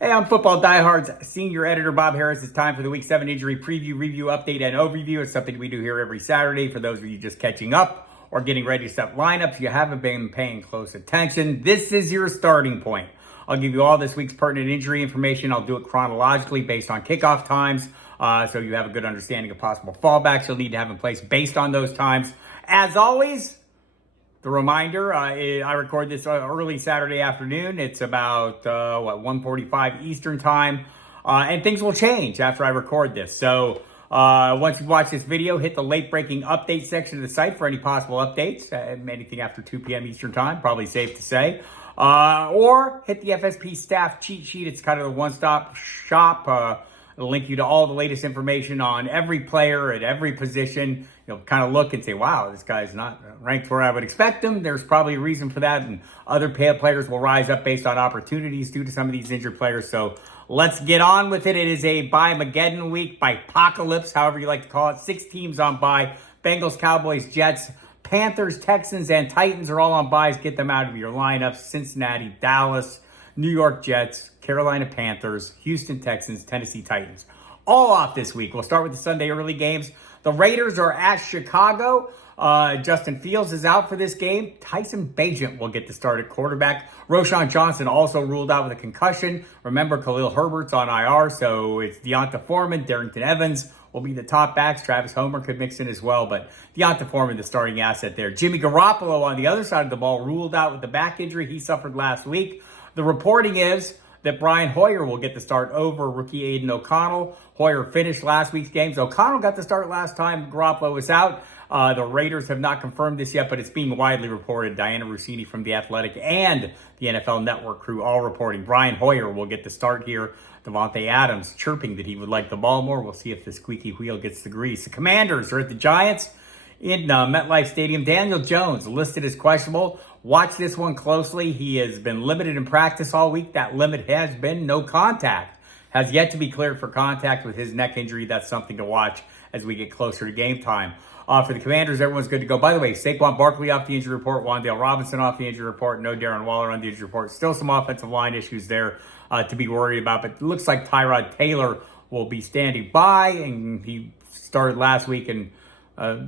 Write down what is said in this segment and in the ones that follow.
Hey, I'm Football Diehards Senior Editor Bob Harris. It's time for the Week 7 injury preview, review, update, and overview. It's something we do here every Saturday for those of you just catching up or getting ready to set lineups. You haven't been paying close attention. This is your starting point. I'll give you all this week's pertinent injury information. I'll do it chronologically based on kickoff times, so you have a good understanding of possible fallbacks you'll need to have in place based on those times. As always, the reminder, I record this early Saturday afternoon. It's about, 1:45 Eastern time. And things will change after I record this. So once you watch this video, hit the late-breaking update section of the site for any possible updates. Anything after 2 p.m. Eastern time, probably safe to say. Or hit the FSP staff cheat sheet. It's kind of a one-stop shop. It'll link you to all the latest information on every player at every position. You'll kind of look and say, wow, this guy's not ranked where I would expect him. There's probably a reason for that. And other players will rise up based on opportunities due to some of these injured players. So let's get on with it. It is a bye-mageddon week, by-apocalypse, however you like to call it. 6 teams on bye. Bengals, Cowboys, Jets, Panthers, Texans, and Titans are all on byes. Get them out of your lineups. Cincinnati, Dallas, New York Jets, Carolina Panthers, Houston Texans, Tennessee Titans. All off this week. We'll start with the Sunday early games. The Raiders are at Chicago. Justin Fields is out for this game. Tyson Bagent will get the start at quarterback. Roschon Johnson also ruled out with a concussion. Remember, Khalil Herbert's on IR, so it's Deonta Foreman, Darrington Evans will be the top backs. Travis Homer could mix in as well, but Deonta Foreman, the starting asset there. Jimmy Garoppolo on the other side of the ball ruled out with the back injury he suffered last week. The reporting is that Brian Hoyer will get the start over rookie Aiden O'Connell. Hoyer finished last week's games. O'Connell got the start last time Garoppolo was out. The Raiders have not confirmed this yet, but it's being widely reported. Diana Rossini from The Athletic and the NFL Network crew all reporting Brian Hoyer will get the start here. Devontae Adams chirping that he would like the ball more. We'll see if the squeaky wheel gets the grease. The Commanders are at the Giants in MetLife Stadium. Daniel Jones listed as questionable. Watch this one closely. He has been limited in practice all week. That limit has been no contact. Has yet to be cleared for contact with his neck injury. That's something to watch as we get closer to game time. For the Commanders, everyone's good to go. By the way, Saquon Barkley off the injury report. Wan'Dale Robinson off the injury report. No Darren Waller on the injury report. Still some offensive line issues there to be worried about. But it looks like Tyrod Taylor will be standing by. And he started last week and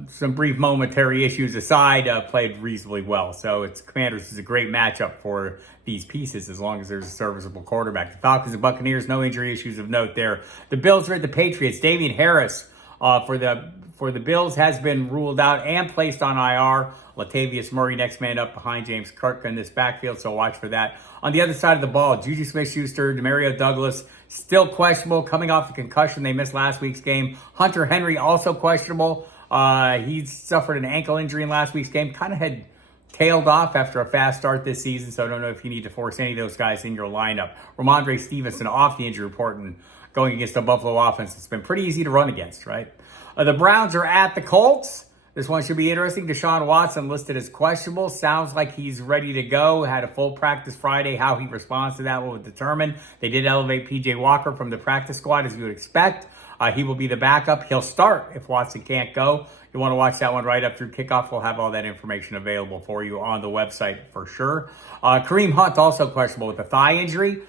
some brief momentary issues aside, played reasonably well. So it's Commanders is a great matchup for these pieces as long as there's a serviceable quarterback. The Falcons and Buccaneers, no injury issues of note there. The Bills are at the Patriots. Damian Harris for the Bills has been ruled out and placed on IR. Latavius Murray, next man up behind James Kirk in this backfield, so watch for that. On the other side of the ball, Juju Smith-Schuster, Demario Douglas, still questionable, coming off the concussion they missed last week's game. Hunter Henry, also questionable. He suffered an ankle injury in last week's game. Kind of had tailed off after a fast start this season, so I don't know if you need to force any of those guys in your lineup. Ramondre Stevenson off the injury report and going against the Buffalo offense. It's been pretty easy to run against, right? The Browns are at the Colts. This one should be interesting. Deshaun Watson listed as questionable. Sounds like he's ready to go. Had a full practice Friday. How he responds to that will determine. They did elevate P.J. Walker from the practice squad, as you would expect. He will be the backup. He'll start if Watson can't go. You want to watch that one right up through kickoff. We'll have all that information available for you on the website for sure. Kareem Hunt also questionable with a thigh injury.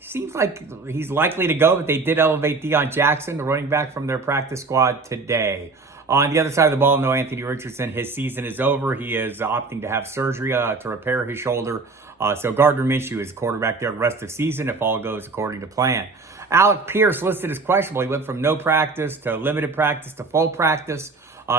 Seems like he's likely to go, but they did elevate Deion Jackson, the running back, from their practice squad today. On the other side of the ball, no Anthony Richardson. His season is over. He is opting to have surgery to repair his shoulder. So Gardner Minshew is quarterback there the rest of the season if all goes according to plan. Alec Pierce listed as questionable. He went from no practice to limited practice to full practice.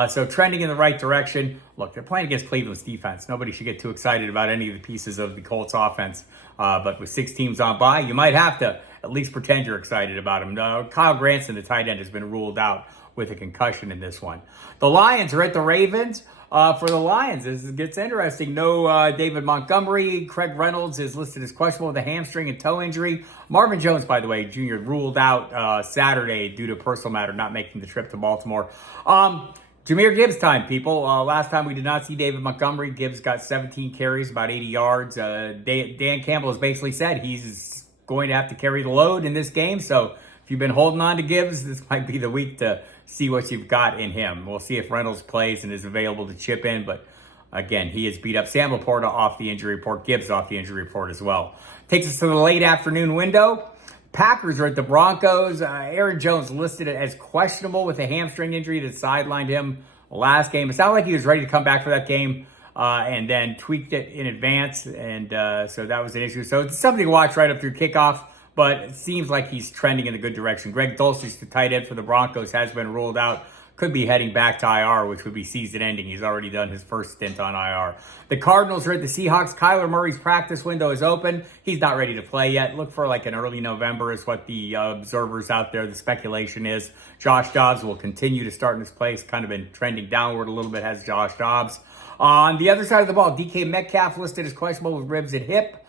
So trending in the right direction. Look, they're playing against Cleveland's defense. Nobody should get too excited about any of the pieces of the Colts offense. But with 6 teams on bye, you might have to at least pretend you're excited about them. Kyle Granson, the tight end, has been ruled out with a concussion in this one. The Lions are at the Ravens. For the Lions, this gets interesting. No David Montgomery. Craig Reynolds is listed as questionable with a hamstring and toe injury. Marvin Jones, by the way, Jr., ruled out Saturday due to a personal matter, not making the trip to Baltimore. Jahmyr Gibbs time, people. Last time we did not see David Montgomery. Gibbs got 17 carries, about 80 yards. Dan Campbell has basically said he's going to have to carry the load in this game. So if you've been holding on to Gibbs, this might be the week to see what you've got in him. We'll see if Reynolds plays and is available to chip in. But again, he is beat up. Sam Laporta off the injury report. Gibbs off the injury report as well. Takes us to the late afternoon window. Packers are at the Broncos. Aaron Jones listed as questionable with a hamstring injury that sidelined him last game. It sounded like he was ready to come back for that game and then tweaked it in advance. And so that was an issue. So it's something to watch right up through kickoff, but it seems like he's trending in the good direction. Greg Dulcich, the tight end for the Broncos, has been ruled out. Could be heading back to IR, which would be season ending. He's already done his first stint on IR. The Cardinals are at the Seahawks. Kyler Murray's practice window is open. He's not ready to play yet. Look for like an early November is what the observers out there, the speculation is. Josh Dobbs will continue to start in his place. Kind of been trending downward a little bit, has Josh Dobbs. On the other side of the ball, DK Metcalf listed as questionable with ribs and hip.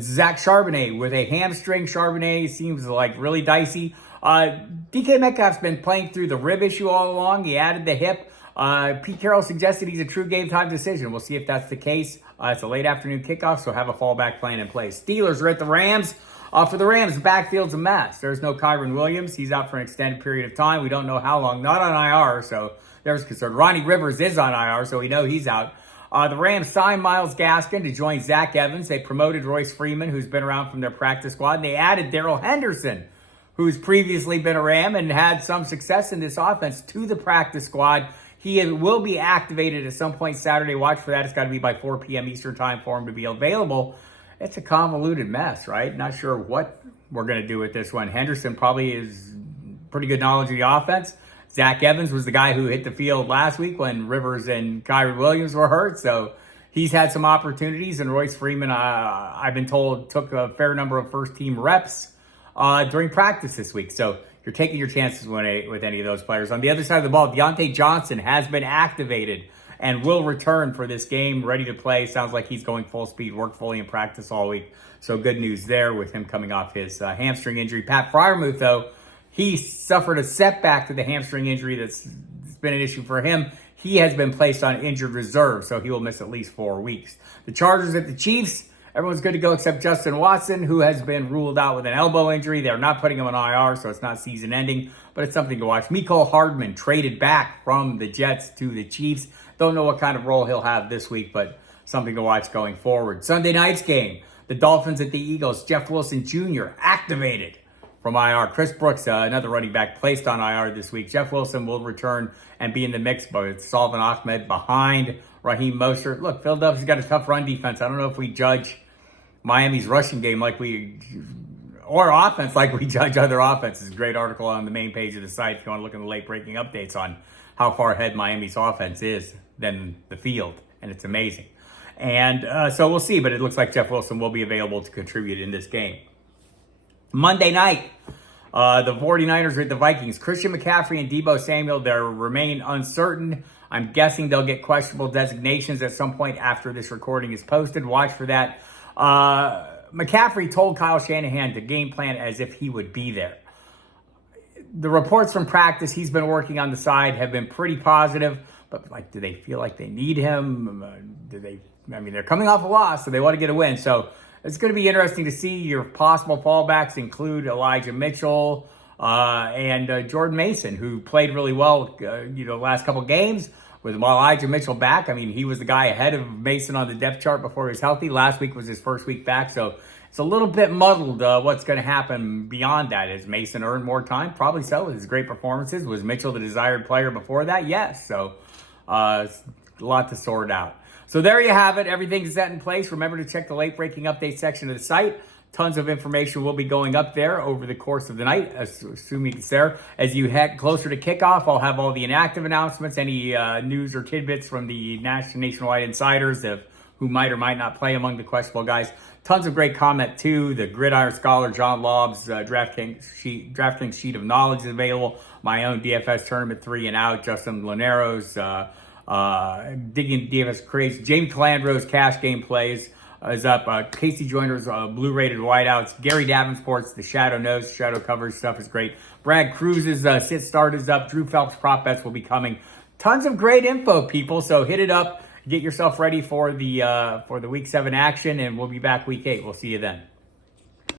Zach Charbonnet with a hamstring. Charbonnet seems like really dicey. DK Metcalf's been playing through the rib issue all along. He added the hip. Pete Carroll suggested he's a true game time decision. We'll see if that's the case. It's a late afternoon kickoff, so have a fallback plan in place. Steelers are at the Rams. For the Rams, the backfield's a mess. There's no Kyron Williams. He's out for an extended period of time. We don't know how long. Not on IR, so there's concern. Ronnie Rivers is on IR, so we know he's out. The Rams signed Myles Gaskin to join Zach Evans. They promoted Royce Freeman, who's been around from their practice squad, and they added Darrell Henderson, who's previously been a Ram and had some success in this offense, to the practice squad. He will be activated at some point Saturday. Watch for that. It's got to be by 4 p.m. Eastern time for him to be available. It's a convoluted mess, right? Not sure what we're going to do with this one. Henderson probably is pretty good knowledge of the offense. Zach Evans was the guy who hit the field last week when Rivers and Kyron Williams were hurt, so he's had some opportunities. And Royce Freeman, I've been told, took a fair number of first-team reps during practice this week. So you're taking your chances with any of those players. On the other side of the ball, Deontay Johnson has been activated and will return for this game, ready to play. Sounds like he's going full speed, worked fully in practice all week. So good news there with him coming off his hamstring injury. Pat Freiermuth, though, he suffered a setback to the hamstring injury that's been an issue for him. He has been placed on injured reserve, so he will miss at least 4 weeks. The Chargers at the Chiefs. Everyone's good to go except Justin Watson, who has been ruled out with an elbow injury. They're not putting him on IR, so it's not season ending, but it's something to watch. Mecole Hardman traded back from the Jets to the Chiefs. Don't know what kind of role he'll have this week, but something to watch going forward. Sunday night's game, the Dolphins at the Eagles. Jeff Wilson Jr. activated from IR. Chris Brooks, another running back, placed on IR this week. Jeff Wilson will return and be in the mix, but it's Salvin Ahmed behind Raheem Mostert. Look, Philadelphia's got a tough run defense. I don't know if we judge Miami's rushing game or offense like we judge other offenses. Great article on the main page of the site if you want to look at the late breaking updates on how far ahead Miami's offense is than the field, and it's amazing. And so we'll see, but it looks like Jeff Wilson will be available to contribute in this game. Monday night, the 49ers are at the Vikings. Christian McCaffrey and Deebo Samuel, they remain uncertain. I'm guessing they'll get questionable designations at some point after this recording is posted. Watch for that. McCaffrey told Kyle Shanahan to game plan as if he would be there. The reports from practice he's been working on the side have been pretty positive, but do they feel like they need him? They're coming off a loss, so they want to get a win. So it's going to be interesting to see. Your possible fallbacks include Elijah Mitchell and Jordan Mason, who played really well, last couple games. With Elijah Mitchell back, he was the guy ahead of Mason on the depth chart before he was healthy. Last week was his first week back, so it's a little bit muddled what's going to happen beyond that. Has Mason earned more time? Probably so, with his great performances. Was Mitchell the desired player before that? Yes. So it's a lot to sort out. So there you have it. Everything's set in place. Remember to check the late breaking update section of the site. Tons of information will be going up there over the course of the night, assuming it's there. As you head closer to kickoff, I'll have all the inactive announcements, any news or tidbits from the nationwide insiders of who might or might not play among the questionable guys. Tons of great comment, too. The Gridiron Scholar, John Lobb's DraftKings sheet of knowledge is available. My own DFS Tournament 3 and Out, Justin Lanero's Digging DFS Craze, James Calandro's Cash Game Plays is up. Casey Joyner's Blue Rated Whiteouts. Gary Davenport's The Shadow Knows, Shadow Covers stuff is great. Brad Cruz's Sit Start is up. Drew Phelps Prop Bets will be coming. Tons of great info, people. So hit it up. Get yourself ready for the Week 7 action, and we'll be back Week 8. We'll see you then.